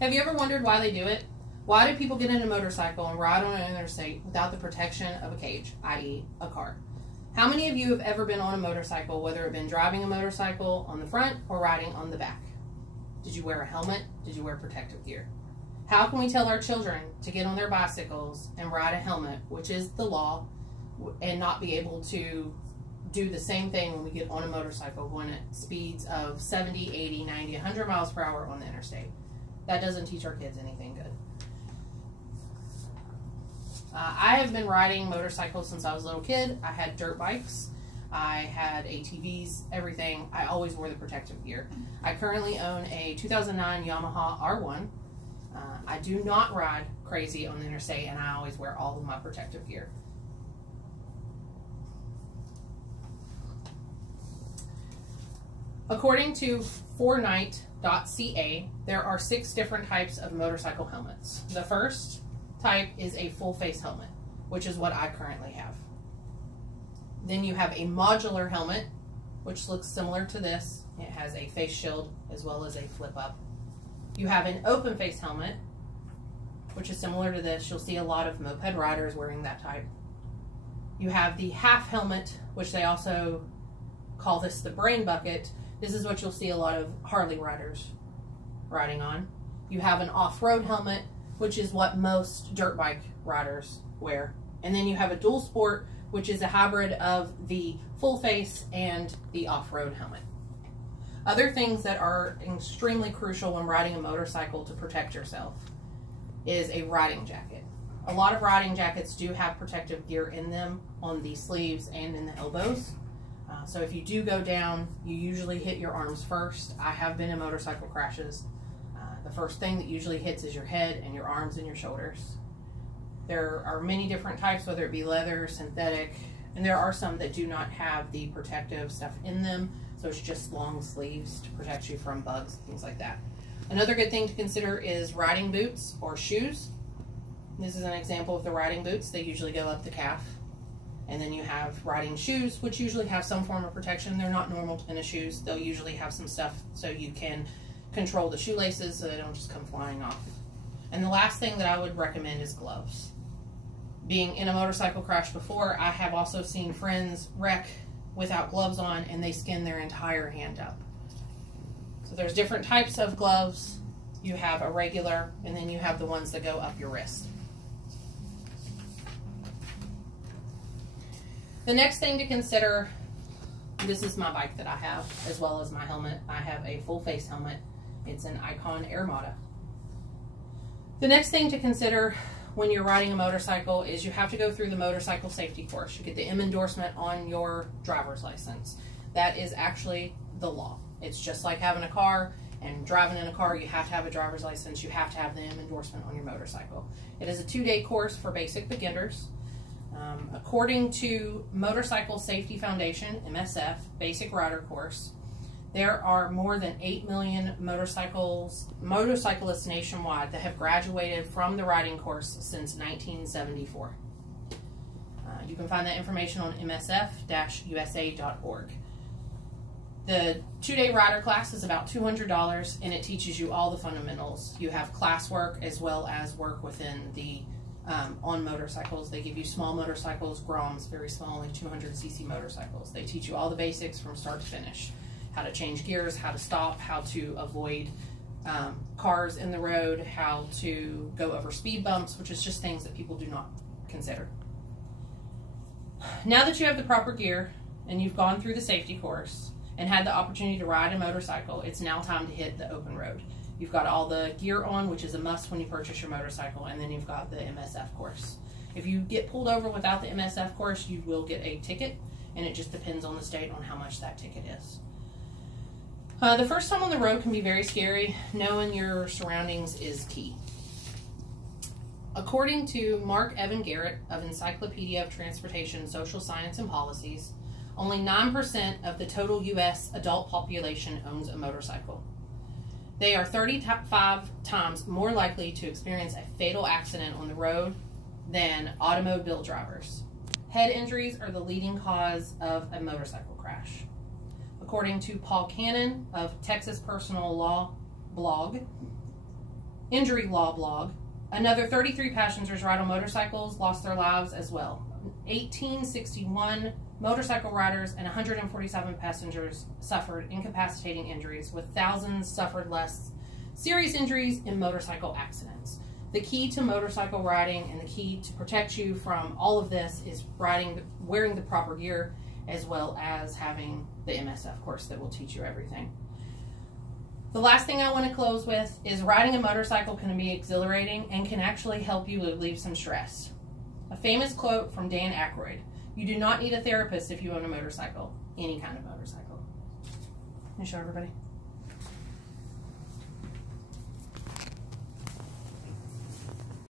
Have you ever wondered why they do it? Why do people get in a motorcycle and ride on an interstate without the protection of a cage, i.e. a car? How many of you have ever been on a motorcycle, whether it been driving a motorcycle on the front or riding on the back? Did you wear a helmet? Did you wear protective gear? How can we tell our children to get on their bicycles and ride a helmet, which is the law, and not be able to do the same thing when we get on a motorcycle going at speeds of 70, 80, 90, 100 miles per hour on the interstate? That doesn't teach our kids anything good. I have been riding motorcycles since I was a little kid. I had dirt bikes. I had ATVs, everything. I always wore the protective gear. I currently own a 2009 Yamaha R1. I do not ride crazy on the interstate, and I always wear all of my protective gear. According to Fortnite.ca, there are 6 different types of motorcycle helmets. The first type is a full face helmet, which is what I currently have. Then you have a modular helmet, which looks similar to this. It has a face shield as well as a flip up. You have an open face helmet, which is similar to this. You'll see a lot of moped riders wearing that type. You have the half helmet, which they also call this the brain bucket. This is what you'll see a lot of Harley riders riding on. You have an off-road helmet, which is what most dirt bike riders wear. And then you have a dual sport, which is a hybrid of the full face and the off-road helmet. Other things that are extremely crucial when riding a motorcycle to protect yourself is a riding jacket. A lot of riding jackets do have protective gear in them on the sleeves and in the elbows. So if you do go down, you usually hit your arms first. I have been in motorcycle crashes. The first thing that usually hits is your head and your arms and your shoulders. There are many different types, whether it be leather, synthetic, and there are some that do not have the protective stuff in them, so it's just long sleeves to protect you from bugs, things like that. Another good thing to consider is riding boots or shoes. This is an example of the riding boots. They usually go up the calf. And then you have riding shoes, which usually have some form of protection. They're not normal tennis shoes. They'll usually have some stuff so you can control the shoelaces so they don't just come flying off. And the last thing that I would recommend is gloves. Being in a motorcycle crash before, I have also seen friends wreck without gloves on and they skin their entire hand up. So there's different types of gloves. You have a regular, and then you have the ones that go up your wrist. The next thing to consider, this is my bike that I have, as well as my helmet. I have a full face helmet. It's an Icon Airmada. The next thing to consider when you're riding a motorcycle is you have to go through the motorcycle safety course. You get the M endorsement on your driver's license. That is actually the law. It's just like having a car and driving in a car. You have to have a driver's license. You have to have the M endorsement on your motorcycle. It is a 2-day course for basic beginners. According to Motorcycle Safety Foundation, MSF, basic rider course, there are more than 8 million motorcyclists nationwide that have graduated from the riding course since 1974. You can find that information on msf-usa.org. The 2-day rider class is about $200, and it teaches you all the fundamentals. You have classwork as well as work within the on motorcycles. They give you small motorcycles, Groms, very small, only 200cc motorcycles. They teach you all the basics from start to finish. How to change gears, how to stop, how to avoid cars in the road, how to go over speed bumps, which is just things that people do not consider. Now that you have the proper gear and you've gone through the safety course and had the opportunity to ride a motorcycle, it's now time to hit the open road. You've got all the gear on, which is a must when you purchase your motorcycle, and then you've got the MSF course. If you get pulled over without the MSF course, you will get a ticket, and it just depends on the state on how much that ticket is. The first time on the road can be very scary. Knowing your surroundings is key. According to Mark Evan Garrett of Encyclopedia of Transportation, Social Science and Policies, only 9% of the total U.S. adult population owns a motorcycle. They are 35 times more likely to experience a fatal accident on the road than automobile drivers. Head injuries are the leading cause of a motorcycle crash. According to Paul Cannon of Texas Personal Law blog, Injury Law blog. Another 33 passengers ride on motorcycles lost their lives as well. 1861 motorcycle riders and 147 passengers suffered incapacitating injuries, with thousands suffered less serious injuries in motorcycle accidents. The key to motorcycle riding and the key to protect you from all of this is wearing the proper gear, as well as having the MSF course that will teach you everything. The last thing I want to close with is riding a motorcycle can be exhilarating and can actually help you relieve some stress. A famous quote from Dan Aykroyd: "You do not need a therapist if you own a motorcycle," any kind of motorcycle. Can you show everybody?